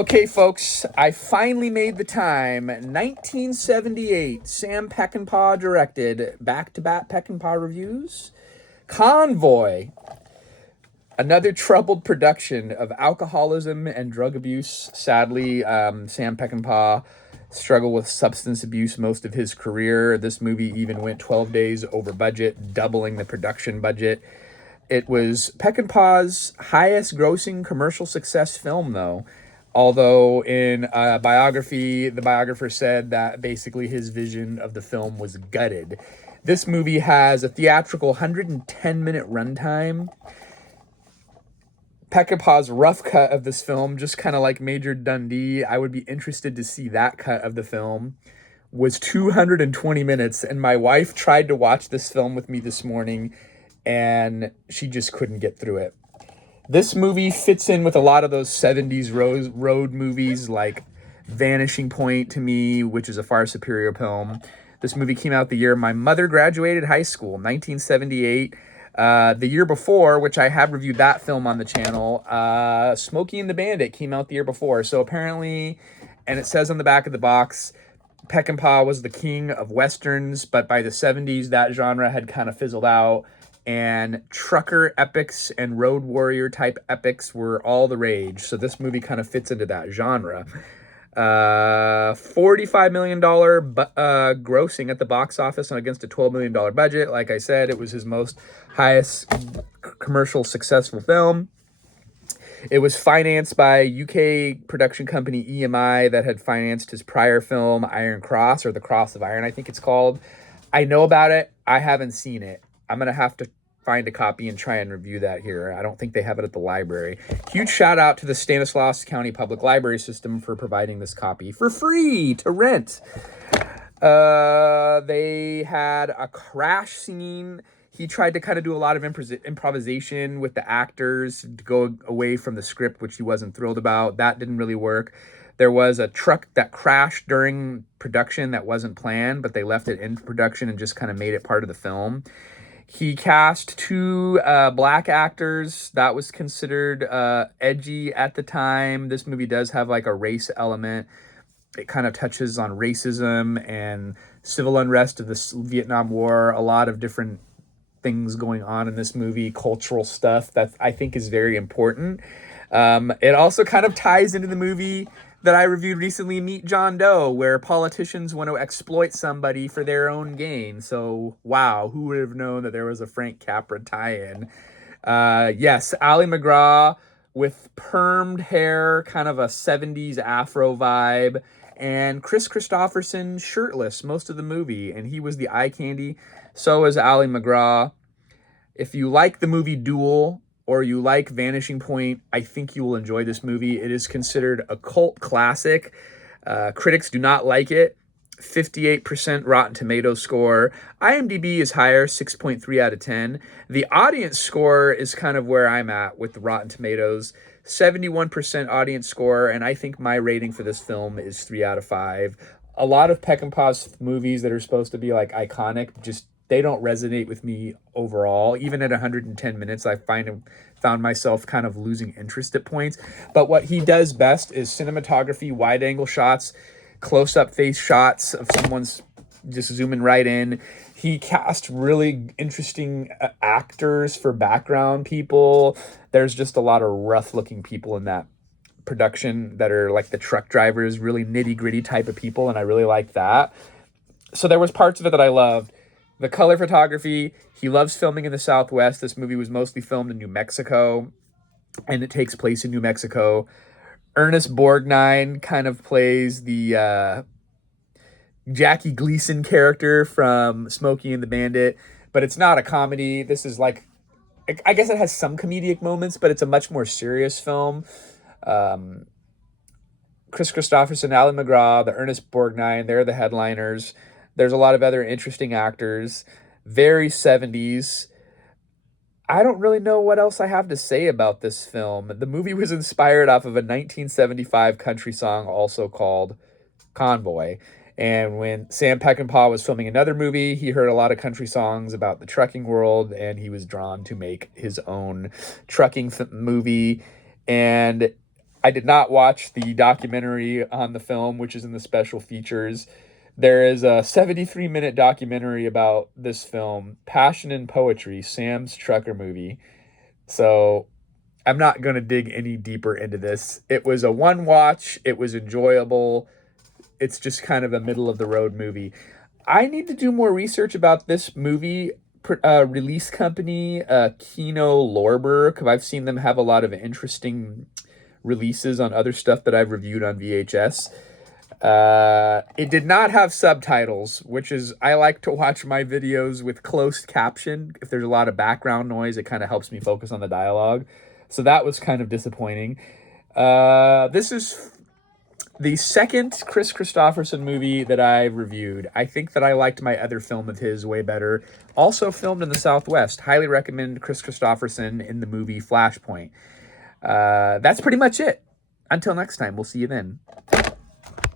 Okay, folks, I finally made the time. 1978, Sam Peckinpah directed back-to-back Peckinpah reviews. Convoy, another troubled production of alcoholism and drug abuse. Sadly, Sam Peckinpah struggled with substance abuse most of his career. This movie even went 12 days over budget, doubling the production budget. It was Peckinpah's highest grossing commercial success film, though. Although in a biography, the biographer said that basically his vision of the film was gutted. This movie has a theatrical 110-minute runtime. Peckinpah's rough cut of this film, just kind of like Major Dundee, I would be interested to see that cut of the film, was 220 minutes. And my wife tried to watch this film with me this morning, and she just couldn't get through it. This movie fits in with a lot of those 70s road movies like Vanishing Point to me, which is a far superior film. This movie came out the year my mother graduated high school, 1978. The year before, which I have reviewed that film on the channel, Smokey and the Bandit came out the year before. So apparently, and it says on the back of the box, Peckinpah was the king of Westerns, but by the 70s, that genre had kind of fizzled out. And trucker epics and road warrior type epics were all the rage. So this movie kind of fits into that genre. $45 million grossing at the box office and against a $12 million budget. Like I said, it was his highest commercial successful film. It was financed by UK production company EMI that had financed his prior film, Iron Cross, or The Cross of Iron, I think it's called. I know about it. I haven't seen it. I'm going to have to find a copy and try and review that here. I don't think they have it at the library. Huge shout out to the Stanislaus County Public Library System for providing this copy for free to rent. They had a crash scene. He tried to kind of do a lot of improvisation with the actors to go away from the script, which he wasn't thrilled about. That didn't really work. There was a truck that crashed during production that wasn't planned, but they left it in production and just kind of made it part of the film. He cast two black actors. That was considered edgy at the time. This movie does have like a race element. It kind of touches on racism and civil unrest of the Vietnam War. A lot of different things going on in this movie, cultural stuff that I think is very important. It also kind of ties into the movie that I reviewed recently, Meet John Doe, where politicians want to exploit somebody for their own gain. So, wow, who would have known that there was a Frank Capra tie-in? Yes, Ali MacGraw with permed hair, kind of a 70s Afro vibe, and Chris Christopherson shirtless most of the movie, and he was the eye candy. So is Ali MacGraw. If you like the movie Duel, or you like Vanishing Point, I think you will enjoy this movie. It is considered a cult classic. Critics do not like it. 58% Rotten Tomatoes score. IMDb is higher, 6.3 out of 10. The audience score is kind of where I'm at with the Rotten Tomatoes. 71% audience score, and I think my rating for this film is 3 out of 5. A lot of Peckinpah's movies that are supposed to be like iconic, they don't resonate with me overall. Even at 110 minutes, I found myself kind of losing interest at points. But what he does best is cinematography, wide-angle shots, close-up face shots of someone's just zooming right in. He cast really interesting actors for background people. There's just a lot of rough-looking people in that production that are like the truck drivers, really nitty-gritty type of people, and I really like that. So there was parts of it that I loved. The color photography, he loves filming in the Southwest. This movie was mostly filmed in New Mexico, and it takes place in New Mexico. Ernest Borgnine kind of plays the Jackie Gleason character from Smokey and the Bandit, but it's not a comedy. This is like, I guess it has some comedic moments, but it's a much more serious film. Chris Christopherson, Ali MacGraw, the Ernest Borgnine, they're the headliners. There's a lot of other interesting actors. Very 70s. I don't really know what else I have to say about this film. The movie was inspired off of a 1975 country song also called Convoy. And when Sam Peckinpah was filming another movie, he heard a lot of country songs about the trucking world, and he was drawn to make his own trucking movie. And I did not watch the documentary on the film, which is in the special features. There is a 73-minute documentary about this film, Passion and Poetry, Sam's Trucker Movie. So I'm not going to dig any deeper into this. It was a one watch. It was enjoyable. It's just kind of a middle of the road movie. I need to do more research about this movie release company, Kino Lorber, because I've seen them have a lot of interesting releases on other stuff that I've reviewed on VHS. It did not have subtitles, which is, I like to watch my videos with closed caption. If there's a lot of background noise, it kind of helps me focus on the dialogue. So that was kind of disappointing. This is the second Chris Christopherson movie that I've reviewed. I think that I liked my other film of his way better. Also filmed in the Southwest. Highly recommend Chris Christopherson in the movie Flashpoint. That's pretty much it. Until next time, we'll see you then.